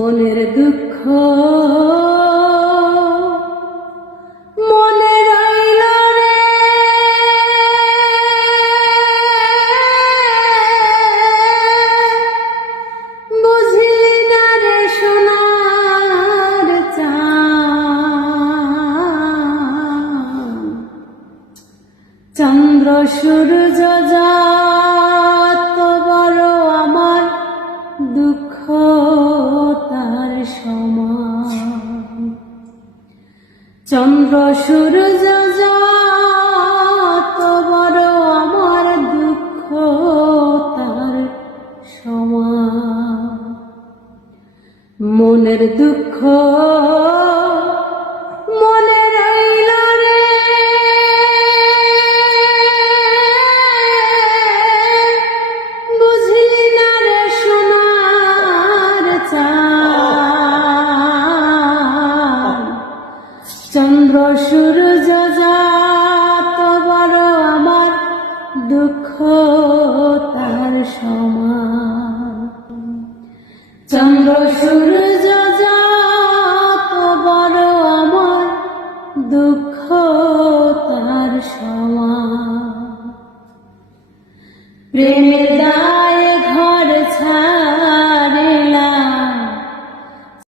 মনের দুঃখ মনে রইল রে, বুঝলি না রে সোনার চাঁদ, চন্দ্র সূর্য যত বড় আমার দুঃখ তার সমান। চন্দ্র সূর্য যত বড় আমার দুঃখ তার সমান। মনের দুঃখ মনে রইল রে, বুঝলি না রে সোনার চাঁদ, চন্দ্র সূর্য যত বড় আমার দুঃখ তার সমান। চন্দ্র সূর্য যত বড় আমার দুঃখ তার সমান। প্রেম